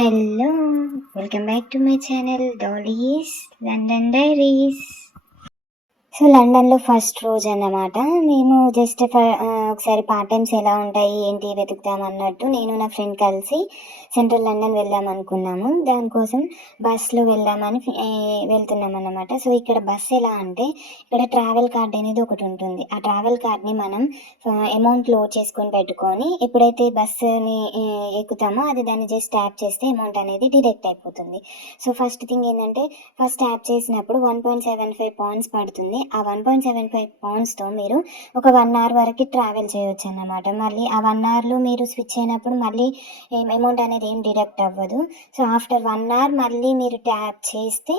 Hello, welcome back to my channel Dolly's London Diaries. So లండన్లో first రోజు అన్నమాట. మేము జస్ట్ ఒకసారి పార్ట్ టైమ్స్ ఎలా ఉంటాయి ఏంటి వెతుకుతాం అన్నట్టు నేను నా ఫ్రెండ్ కలిసి సెంట్రల్ లండన్ వెళ్దాం అనుకున్నాము. దానికోసం బస్లో వెళ్దామని వెళ్తున్నాం అన్నమాట. సో ఇక్కడ బస్ ఎలా అంటే ఇక్కడ ట్రావెల్ కార్డ్ అనేది ఒకటి ఉంటుంది. ఆ ట్రావెల్ కార్డ్ని మనం అమౌంట్ లోడ్ చేసుకొని పెట్టుకొని ఎప్పుడైతే బస్ని ఎక్కుతామో అది దాన్ని జస్ట్ ట్యాప్ చేస్తే అమౌంట్ అనేది డిడక్ట్ అయిపోతుంది. సో ఫస్ట్ థింగ్ ఏంటంటే ఫస్ట్ ట్యాప్ చేసినప్పుడు 1.75 పౌండ్స్ పడుతుంది. ఆ 1.75 పౌండ్స్తో మీరు ఒక 1 అవర్ వరకు ట్రావెల్ చేయొచ్చు అన్నమాట. మళ్ళీ ఆ 1 అవర్లో మీరు స్విచ్ అయినప్పుడు మళ్ళీ అమౌంట్ అనేది ఏం డిడక్ట్ అవ్వదు. సో ఆఫ్టర్ 1 అవర్ మళ్ళీ మీరు ట్యాప్ చేస్తే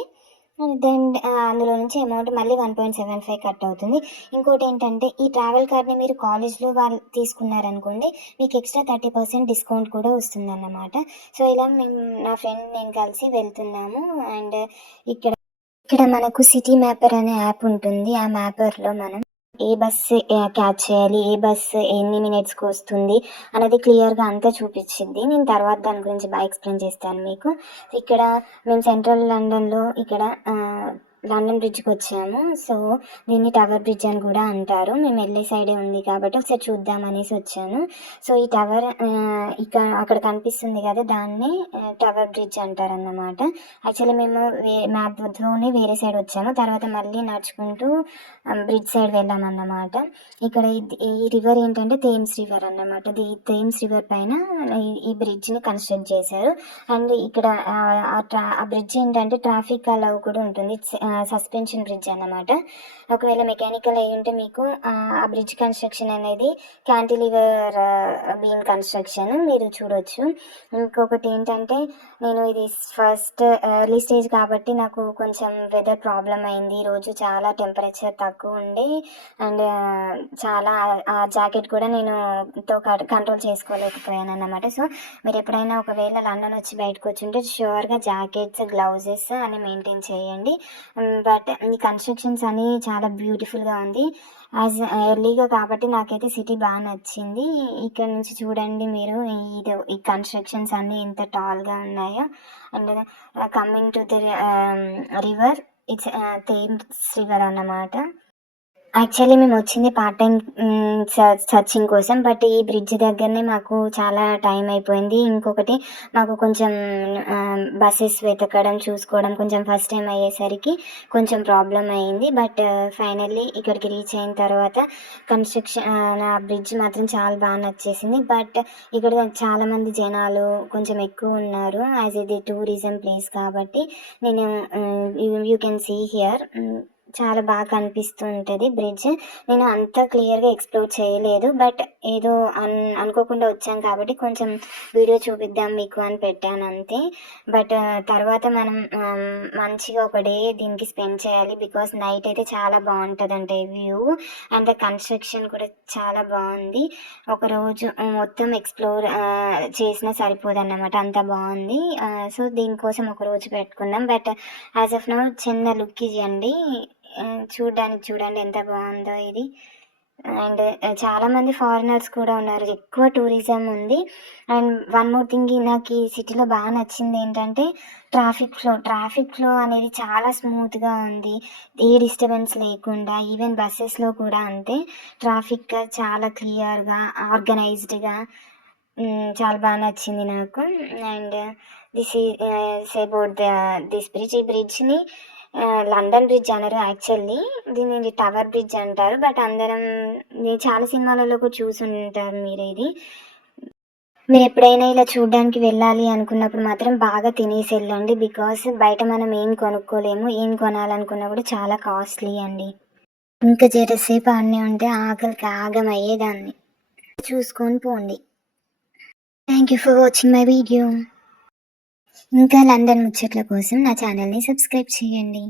దెన్ అందులో నుంచి అమౌంట్ మళ్ళీ 1.75 కట్ అవుతుంది. ఇంకోటి ఏంటంటే ఈ ట్రావెల్ కార్డ్ని మీరు కాలేజ్లో వాళ్ళు తీసుకున్నారనుకోండి మీకు ఎక్స్ట్రా 30% డిస్కౌంట్ కూడా వస్తుందన్నమాట. సో ఇలా మేము నా ఫ్రెండ్ నేను కలిసి వెళ్తున్నాము. అండ్ ఇక్కడ మనకు సిటీ మ్యాపర్ అనే యాప్ ఉంటుంది. ఆ మ్యాపర్లో మనం ఏ బస్సు క్యాచ్ చేయాలి, ఏ బస్సు ఎన్ని మినిట్స్కి వస్తుంది అనేది క్లియర్గా అంతా చూపించింది. నేను తర్వాత దాని గురించి బాగా ఎక్స్ప్లెయిన్ చేస్తాను మీకు. ఇక్కడ మేము సెంట్రల్ లండన్లో ఇక్కడ లండన్ బ్రిడ్జ్కి వచ్చాము. సో దీన్ని టవర్ బ్రిడ్జ్ అని కూడా అంటారు. మేము వెళ్ళే సైడే ఉంది కాబట్టి ఒకసారి చూద్దాం అనేసి వచ్చాను. సో ఈ టవర్ అక్కడ కనిపిస్తుంది కదా, దాన్ని టవర్ బ్రిడ్జ్ అంటారు అన్నమాట. యాక్చువల్లీ మేము మ్యాప్తోనే వేరే సైడ్ వచ్చాము, తర్వాత మళ్ళీ నడుచుకుంటూ బ్రిడ్జ్ సైడ్ వెళ్ళామన్నమాట. ఇక్కడ ఈ రివర్ ఏంటంటే థేమ్స్ రివర్ అన్నమాట. ఈ థేమ్స్ రివర్ పైన ఈ బ్రిడ్జ్ని కన్స్ట్రక్ట్ చేశారు. అండ్ ఇక్కడ ఆ బ్రిడ్జ్ ఏంటంటే ట్రాఫిక్ అలవ్ కూడా ఉంటుంది. సస్పెన్షన్ బ్రిడ్జ్ అన్నమాట. ఒకవేళ మెకానికల్ అయి ఉంటే మీకు ఆ బ్రిడ్జ్ కన్స్ట్రక్షన్ అనేది క్యాంటిలివర్ బీమ్ కన్స్ట్రక్షన్ మీరు చూడొచ్చు. ఇంకొకటి ఏంటంటే నేను ఇది ఫస్ట్ ఎర్లీ స్టేజ్ కాబట్టి నాకు కొంచెం వెదర్ ప్రాబ్లం అయింది. ఈరోజు చాలా టెంపరేచర్ తక్కువ ఉండి అండ్ చాలా ఆ జాకెట్ కూడా నేను కంట్రోల్ చేసుకోలేకపోయాను అన్నమాట. సో మీరు ఎప్పుడైనా ఒకవేళ లండన్ వచ్చి బయటకు వచ్చి ఉంటే ష్యూర్గా జాకెట్స్ గ్లౌజెస్ అని మెయింటైన్ చేయండి. బట్ ఈ కన్స్ట్రక్షన్స్ అని చాలా బ్యూటిఫుల్గా ఉంది. యాజ్ ఎర్లీగా కాబట్టి నాకైతే సిటీ బాగా నచ్చింది. ఇక్కడ నుంచి చూడండి మీరు ఈ కన్స్ట్రక్షన్స్ అన్నీ ఎంత టాల్గా ఉన్నాయో. And coming to the river, it's Thames river అన్నమాట. యాక్చువల్లీ మేము వచ్చింది పార్ట్ టైం సర్చింగ్ కోసం, బట్ ఈ బ్రిడ్జ్ దగ్గరనే మాకు చాలా టైం అయిపోయింది. ఇంకొకటి మాకు కొంచెం బస్సెస్ వెతకడం చూసుకోవడం కొంచెం ఫస్ట్ టైం అయ్యేసరికి కొంచెం ప్రాబ్లం అయ్యింది. బట్ ఫైనల్లీ ఇక్కడికి రీచ్ అయిన తర్వాత కన్స్ట్రక్షన్ నా బ్రిడ్జ్ మాత్రం చాలా బాగా నచ్చేసింది. బట్ ఇక్కడ చాలామంది జనాలు కొంచెం ఎక్కువ ఉన్నారు, యాజ్ ఇది టూరిజం ప్లేస్ కాబట్టి. నేను యూ కెన్ సీ హియర్ చాలా బాగా కనిపిస్తూ ఉంటుంది బ్రిడ్జ్. నేను అంత క్లియర్గా ఎక్స్ప్లోర్ చేయలేదు, బట్ ఏదో అనుకోకుండా వచ్చాం కాబట్టి కొంచెం వీడియో చూపిద్దాం మీకు అని పెట్టాను అంతే. బట్ తర్వాత మనం మంచిగా ఒక డే దీనికి స్పెండ్ చేయాలి, బికాస్ నైట్ అయితే చాలా బాగుంటుంది అంటే వ్యూ. అండ్ ద కన్స్ట్రక్షన్ కూడా చాలా బాగుంది. ఒకరోజు మొత్తం ఎక్స్ప్లోర్ చేసినా సరిపోదన్నమాట, అంత బాగుంది. సో దీనికోసం ఒకరోజు పెట్టుకున్నాం. బట్ యాజ్ ఆఫ్ నౌ చిన్న లుక్ ఇవ్వండి, చూడండి ఎంత బాగుందో ఇది. అండ్ చాలామంది ఫారినర్స్ కూడా ఉన్నారు, ఎక్కువ టూరిజం ఉంది. అండ్ వన్ మోర్ థింగ్ నాకు ఈ సిటీలో బాగా నచ్చింది ఏంటంటే ట్రాఫిక్ ఫ్లో అనేది చాలా స్మూత్గా ఉంది, ఏ డిస్టర్బెన్స్ లేకుండా. ఈవెన్ బస్సెస్లో కూడా అంతే, ట్రాఫిక్ చాలా క్లియర్గా ఆర్గనైజ్డ్గా చాలా బాగా నచ్చింది నాకు. And this is about this bridge. ఈ బ్రిడ్జ్ని లండన్ బ్రిడ్జ్ అనరు, యాక్చువల్లీ దీన్ని టవర్ బ్రిడ్జ్ అంటారు. బట్ అందరం చాలా సినిమాలలో కూడా చూసి ఉంటారు మీరు. ఇది మీరు ఎప్పుడైనా ఇలా చూడడానికి వెళ్ళాలి అనుకున్నప్పుడు మాత్రం బాగా తినేసి వెళ్ళండి, బికాస్ బయట మనం ఏం కొనుక్కోలేము. ఏం కొనాలనుకున్నా కూడా చాలా కాస్ట్లీ అండి. ఇంకా జరసేపు అన్నీ ఉంటే ఆకలికి ఆగమయ్యేదాన్ని. చూసుకొని పోండి. Thank you for watching my video. ఇంకా లండన్ ముచ్చట్ల కోసం నా ఛానల్ని సబ్స్క్రైబ్ చేయండి.